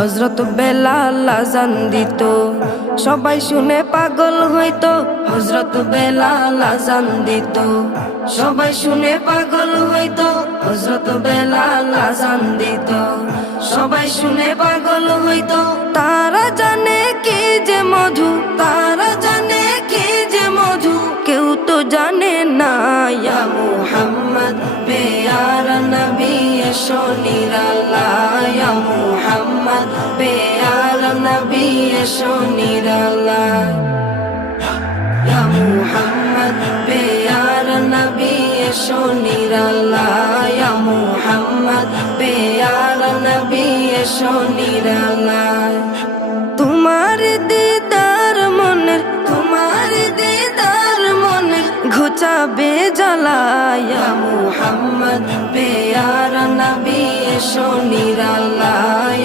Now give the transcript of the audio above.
হযরত বেলাল আযান দিত, সবাই শুনে পাগল হইতো। হযরত বেলাল আযান দিত, সবাই শুনে পাগল হইতো। হযরত বেলাল আযান দিত, সবাই শুনে পাগল হইতো। তারা জানে কি যে মধু, তারা জানে কি যে মধু, কেউ তো জানে না। ইয়া মুহাম্মদ পেয়ারা নবী এসো নিরালায়, ইয়া মুহাম্মদ পেয়ারা নবী এসো নিরালায়, ইয়া মুহাম্মদ পেয়ারা নবী এসো নিরালায়, ইয়া মুহাম্মদ পেয়ারা নবী এসো নিরালায়। তোমার দিদার মনের, তোমার দিদার মনের ঘুচাবে জ্বালায়, ইয়া মুহাম্মদ পেয়ারা নবী এসো নিরালায়।